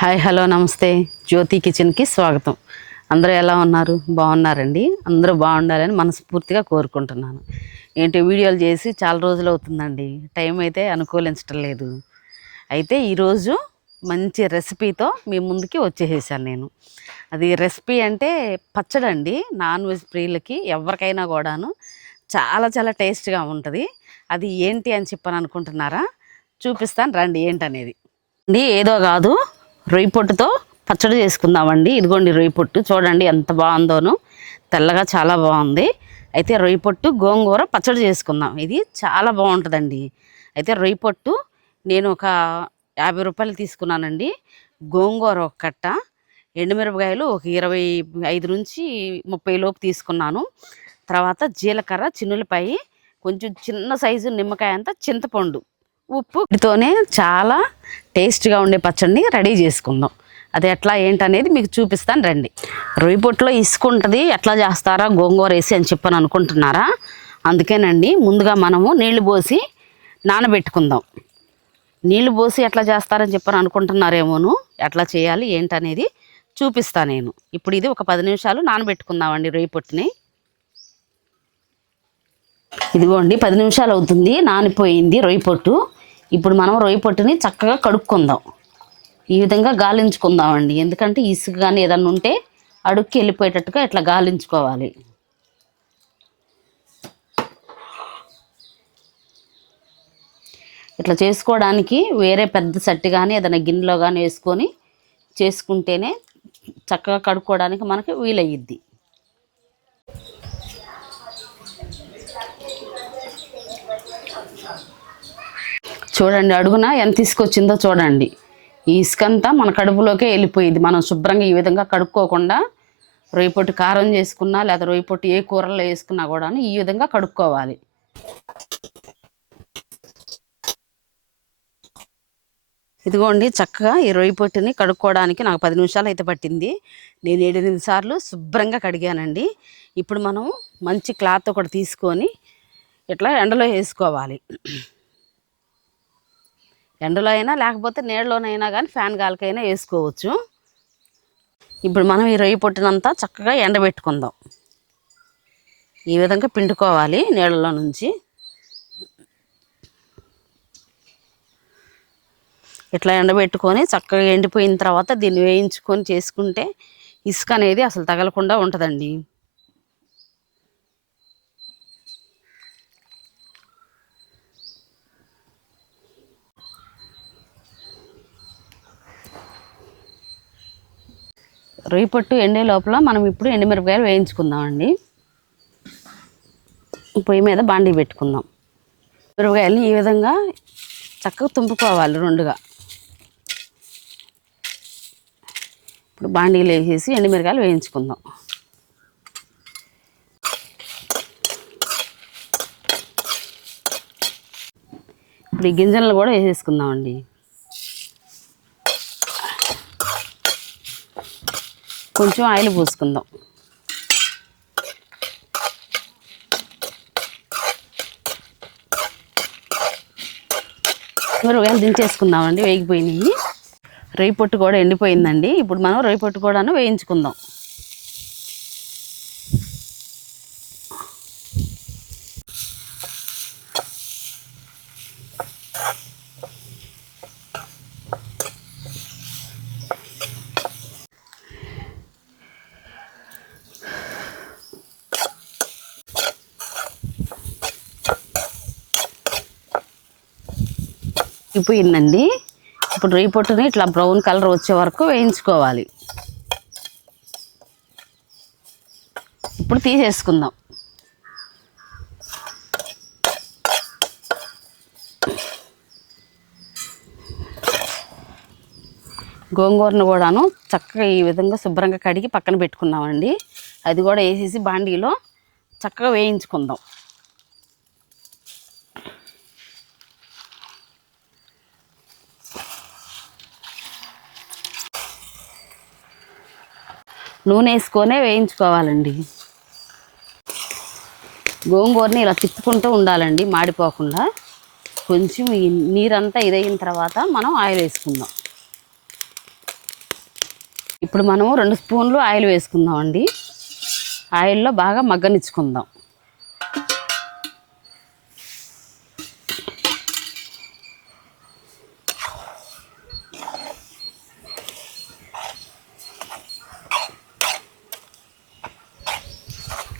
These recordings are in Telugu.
హాయ్ హలో నమస్తే. జ్యోతి కిచెన్కి స్వాగతం. అందరూ ఎలా ఉన్నారు? బాగున్నారండి? అందరూ బాగుండాలని మనస్ఫూర్తిగా కోరుకుంటున్నాను. ఏంటి వీడియోలు చేసి చాలా రోజులు అవుతుందండి. టైం అయితే అనుకూలించటం లేదు. అయితే ఈరోజు మంచి రెసిపీతో మీ ముందుకి వచ్చేసేసాను నేను. అది రెసిపీ అంటే పచ్చడండి. నాన్ వెజ్ ప్రియులకి ఎవరికైనా కూడాను చాలా చాలా టేస్ట్గా ఉంటుంది. అది ఏంటి అని చెప్పని అనుకుంటున్నారా? చూపిస్తాను. రండి ఏంటనేది. ఏదో కాదు. రొయ్యి పొట్టుతో పచ్చడి చేసుకుందామండి. ఇదిగోండి రొయ్యి పొట్టు. చూడండి ఎంత బాగుందోనో. తెల్లగా చాలా బాగుంది. అయితే రొయ్యి పొట్టు గోంగూర పచ్చడి చేసుకుందాం. ఇది చాలా బాగుంటుందండి. అయితే రొయ్యి పొట్టు నేను ఒక యాభై రూపాయలు తీసుకున్నానండి. గోంగూర ఒక కట్ట ఎండుమిరపకాయలు ఒక ఇరవై ఐదు నుంచి ముప్పై లోపు తీసుకున్నాను. తర్వాత జీలకర్ర చిన్నులపాయి కొంచెం చిన్న సైజు నిమ్మకాయ అంతా చింతపండు. ఉప్పు చాలా టేస్ట్గా ఉండే పచ్చడిని రెడీ చేసుకుందాం. అది ఎట్లా ఏంటనేది మీకు చూపిస్తాను రండి. రొయ్యి పొట్టులో ఇసుక ఉంటుంది ఎట్లా చేస్తారా గోంగూర వేసి అని చెప్పని అనుకుంటున్నారా? అందుకేనండి ముందుగా మనము నీళ్ళు పోసి నానబెట్టుకుందాం. నీళ్ళు పోసి ఎట్లా చేస్తారని చెప్పని అనుకుంటున్నారేమోను ఎట్లా చేయాలి ఏంటనేది చూపిస్తా నేను. ఇప్పుడు ఇది ఒక పది నిమిషాలు నానబెట్టుకుందామండి రొయ్యి పొట్టుని. ఇదిగోండి పది నిమిషాలు అవుతుంది నానిపోయింది రొయ్యి పొట్టు. ఇప్పుడు మనం రొయ్య పొట్టుని చక్కగా కడుక్కుందాం. ఈ విధంగా గాలించుకుందామండి. ఎందుకంటే ఇసుక కానీ ఏదన్నా ఉంటే అడుక్కి వెళ్ళిపోయేటట్టుగా ఇట్లా గాలించుకోవాలి. ఇట్లా చేసుకోవడానికి వేరే పెద్ద సట్టి కానీ ఏదైనా గిన్నెలో కానీ వేసుకొని చేసుకుంటేనే చక్కగా కడుక్కోవడానికి మనకి వీలయ్యిద్ది. చూడండి అడుగున ఎంత తీసుకొచ్చిందో చూడండి. ఈ ఇసుకంతా మన కడుపులోకే వెళ్ళిపోయింది. మనం శుభ్రంగా ఈ విధంగా కడుక్కోకుండా రొయ్యి కారం చేసుకున్నా లేదా రొయ్యి పొట్టు ఏ కూరలో వేసుకున్నా కూడా ఈ విధంగా కడుక్కోవాలి. ఇదిగోండి చక్కగా ఈ రొయ్యి పొట్టుని కడుక్కోవడానికి నాకు పది నిమిషాలు అయితే పట్టింది. నేను ఏడెనిమిది సార్లు శుభ్రంగా కడిగానండి. ఇప్పుడు మనం మంచి క్లాత్ ఒకటి తీసుకొని ఇట్లా ఎండలో వేసుకోవాలి. ఎండలో అయినా లేకపోతే నీళ్ళలోనైనా కానీ ఫ్యాన్ గాలికైనా వేసుకోవచ్చు. ఇప్పుడు మనం ఈ రొయ్యి పొట్టినంతా చక్కగా ఎండబెట్టుకుందాం ఈ విధంగా పిండుకోవాలి నీళ్ళలో నుంచి. ఇట్లా ఎండబెట్టుకొని చక్కగా ఎండిపోయిన తర్వాత దీన్ని వేయించుకొని చేసుకుంటే ఇసుక అనేది అసలు తగలకుండా ఉంటుందండి. రేపట్టు పొట్టు ఎండే లోపల మనం ఇప్పుడు ఎండుమిరపకాయలు వేయించుకుందామండి. పొయ్యి మీద బాండీ పెట్టుకుందాం. మిరపకాయలని ఈ విధంగా చక్కగా తుంపుకోవాలి రెండుగా. ఇప్పుడు బాండీలు వేసేసి ఎండుమిరకాయలు వేయించుకుందాం. ఇప్పుడు ఈ గింజలను కూడా వేసేసుకుందామండి. కొంచెం ఆయిల్ పోసుకుందాం. రొయ్యలు దించేసుకుందామండి వేగిపోయినాయి. రొయ్యి పొట్టు కూడా ఎండిపోయిందండి. ఇప్పుడు మనం రొయ్యి పొట్టు కూడాను వేయించుకుందాం. అయిపోయిందండి ఇప్పుడు రొయ్యి పొట్టుని ఇట్లా బ్రౌన్ కలర్ వచ్చే వరకు వేయించుకోవాలి. ఇప్పుడు తీసేసుకుందాం. గోంగూరను కూడాను చక్కగా ఈ విధంగా శుభ్రంగా కడిగి పక్కన పెట్టుకున్నామండి. అది కూడా వేసేసి బాండీలో చక్కగా వేయించుకుందాం. నూనె వేసుకొనే వేయించుకోవాలండి. గోంగూరని ఇలా తిప్పుకుంటూ ఉండాలండి మాడిపోకుండా. కొంచెం ఈ నీరంతా ఇదైన తర్వాత మనం ఆయిల్ వేసుకుందాం. ఇప్పుడు మనము రెండు స్పూన్లు ఆయిల్ వేసుకుందాం అండి ఆయిల్లో బాగా మగ్గనిచ్చుకుందాం.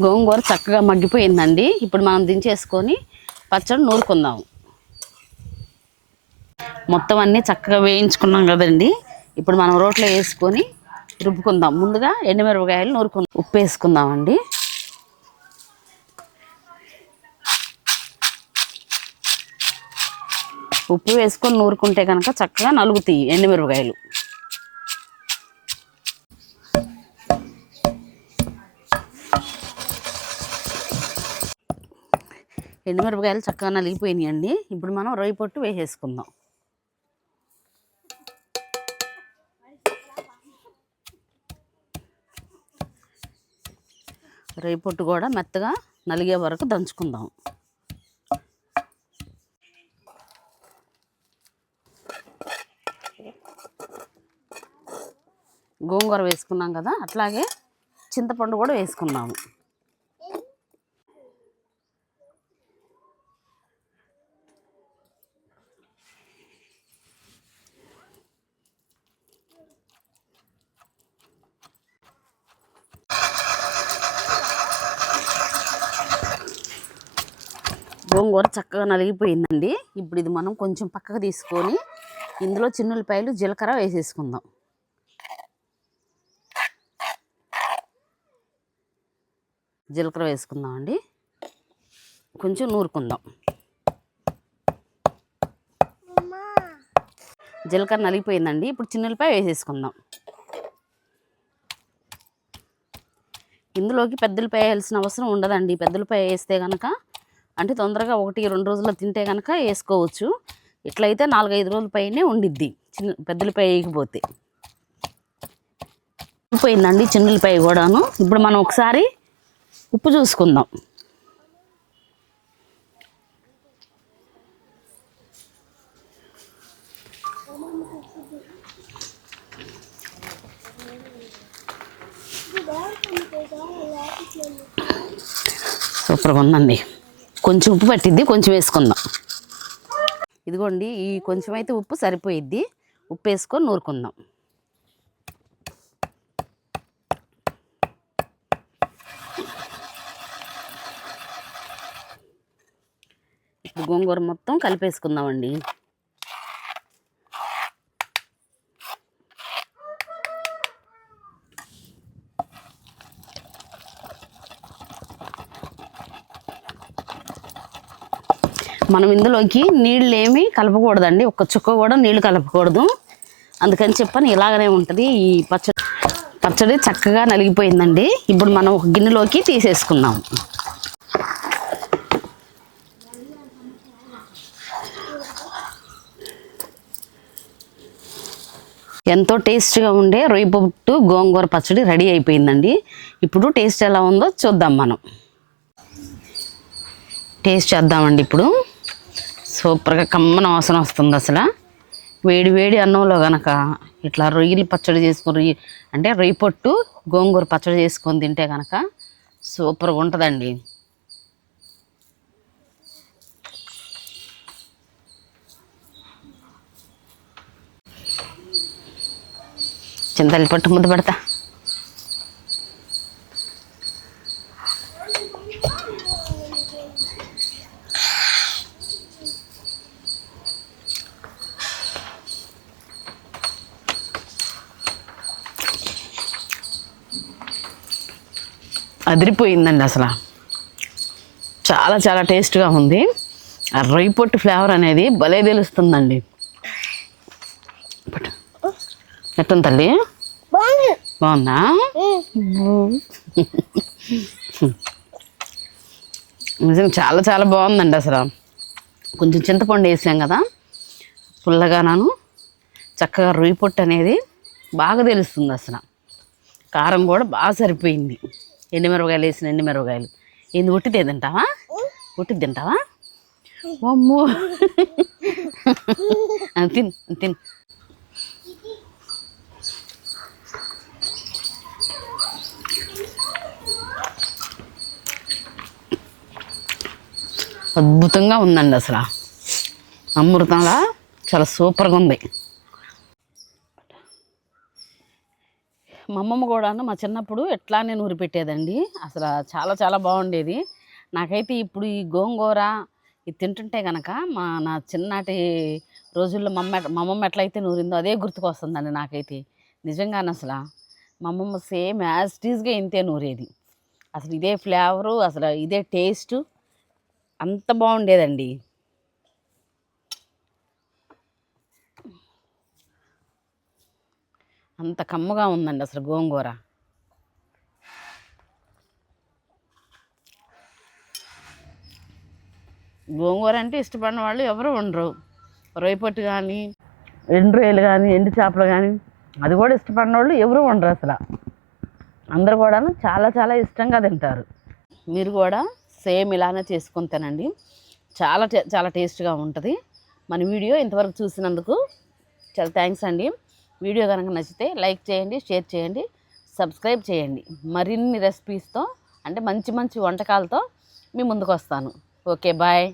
గోంగూర చక్కగా మగ్గిపోయిందండి. ఇప్పుడు మనం దించేసుకొని పచ్చడి నూరుకుందాం. మొత్తం అన్నీ చక్కగా వేయించుకున్నాం కదండి. ఇప్పుడు మనం రోట్లో వేసుకొని రుబ్బుకుందాం. ముందుగా ఎండుమిరపకాయలు నూరుకుందాం. ఉప్పు వేసుకుందామండి. ఉప్పు వేసుకొని నూరుకుంటే కనుక చక్కగా నలుగుతాయి ఎండుమిరపకాయలు. ఎండుమిరపకాయలు చక్కగా నలిగిపోయినాయండి. ఇప్పుడు మనం రొయ్య పొట్టు వేసేసుకుందాం. రొయ్య పొట్టు కూడా మెత్తగా నలిగే వరకు దంచుకుందాం. గోంగూర వేసుకున్నాం కదా అట్లాగే చింతపండు కూడా వేసుకున్నాము. గోంగూర చక్కగా నలిగిపోయిందండి. ఇప్పుడు ఇది మనం కొంచెం పక్కకు తీసుకొని ఇందులో చిన్నులపాయలు జీలకర్ర వేసేసుకుందాం. జీలకర్ర వేసుకుందాం అండి కొంచెం నూరుకుందాం. జీలకర్ర నలిగిపోయిందండి. ఇప్పుడు చిన్నులపాయ వేసేసుకుందాం. ఇందులోకి పెద్దలపాయ వేయాల్సిన అవసరం ఉండదండి. పెద్దలపాయ వేస్తే కనుక అంటే తొందరగా ఒకటి రెండు రోజుల్లో తింటే కనుక వేసుకోవచ్చు. ఇట్లయితే నాలుగైదు రోజుల పైనే ఉండిద్ది. చిన్న పెద్దలపై వేయకపోతే. పోయిందండి చిన్నలపై కూడాను. ఇప్పుడు మనం ఒకసారి ఉప్పు చూసుకుందాం. సూపర్గా ఉందండి. కొంచెం ఉప్పు పట్టిద్ది కొంచెం వేసుకుందాం. ఇదిగోండి ఈ కొంచెం అయితే ఉప్పు సరిపోయిద్ది. ఉప్పు వేసుకొని నూరుకుందాం. గోంగూర మొత్తం కలిపేసుకుందామండి. మనం ఇందులోకి నీళ్ళు ఏమీ కలపకూడదండి. ఒక్క చుక్క కూడా నీళ్ళు కలపకూడదు. అందుకని చెప్పని ఇలాగనే ఉంటుంది. ఈ పచ్చడి పచ్చడి చక్కగా నలిగిపోయిందండి. ఇప్పుడు మనం ఒక గిన్నెలోకి తీసేసుకుందాం. ఎంతో టేస్ట్గా ఉండే రొయ్య పొట్టు గోంగూర పచ్చడి రెడీ అయిపోయిందండి. ఇప్పుడు టేస్ట్ ఎలా ఉందో చూద్దాం మనం. టేస్ట్ చేద్దామండి ఇప్పుడు. సూపర్గా కమ్మన వాసన వస్తుంది అసలు. వేడి వేడి అన్నంలో కనుక ఇట్లా రొయ్యలు పచ్చడి చేసుకుని రొయ్యి అంటే రొయ్యి పొట్టు గోంగూర పచ్చడి చేసుకొని తింటే కనుక సూపర్గా ఉంటుందండి. చింతలు పట్టు ముద్ద పెడతా. అదిరిపోయిందండి అసలు. చాలా చాలా టేస్ట్గా ఉంది. ఆ రొయ్య పొట్టు ఫ్లేవర్ అనేది భలే తెలుస్తుందండి. ఎట్టుంది తల్లి? బాగుందా. నిజంగా చాలా చాలా బాగుందండి అసలు. కొంచెం చింతపండు వేసాం కదా పుల్లగాను చక్కగా రొయ్య పొట్టు అనేది బాగా తెలుస్తుంది అసలు. కారం కూడా బాగా సరిపోయింది. ఎండుమిరపకాయలు వేసిన ఎండుమిరపకాయలు ఏంది ఉట్టి తింటావా? ఉట్టి తింటావా? అమ్మో. తిన్ తిన్. అద్భుతంగా ఉందండి అసలు. అమృతంలా చాలా సూపర్గా ఉంది. అమ్మమ్మ కూడాను మా చిన్నప్పుడు ఎట్లానే నూరి పెట్టేదండి. అసలు చాలా చాలా బాగుండేది. నాకైతే ఇప్పుడు ఈ గోంగూర ఇది తింటుంటే కనుక మా నా చిన్నటి రోజుల్లో మా అమ్మ మా అమ్మమ్మ ఎట్లయితే నూరిందో అదే గుర్తుకొస్తుందండి నాకైతే. నిజంగానే అసలు మా అమ్మమ్మ సేమ్ యాజ్ టీజ్గా ఇంతే నూరేది. అసలు ఇదే ఫ్లేవరు అసలు ఇదే టేస్ట్ అంత బాగుండేదండి. అంత కమ్మగా ఉందండి అసలు గోంగూర. గోంగూర అంటే ఇష్టపడిన వాళ్ళు ఎవరు ఉండరు. రొయ్యపట్టు కానీ ఎండు రొయ్యలు కానీ ఎండు చేపలు కానీ అది కూడా ఇష్టపడిన వాళ్ళు ఎవరు ఉండరు అసలు. అందరు కూడా చాలా చాలా ఇష్టంగా తింటారు. మీరు కూడా సేమ్ ఇలానే చేసుకుని తినండి. చాలా చాలా టేస్ట్గా ఉంటుంది. మన వీడియో ఇంతవరకు చూసినందుకు చాలా థ్యాంక్స్ అండి. వీడియో కనుక నచ్చితే లైక్ చేయండి షేర్ చేయండి సబ్స్క్రైబ్ చేయండి. మరిన్ని రెసిపీస్తో అంటే మంచి మంచి వంటకాలతో మీ ముందుకు వస్తాను. Okay bye.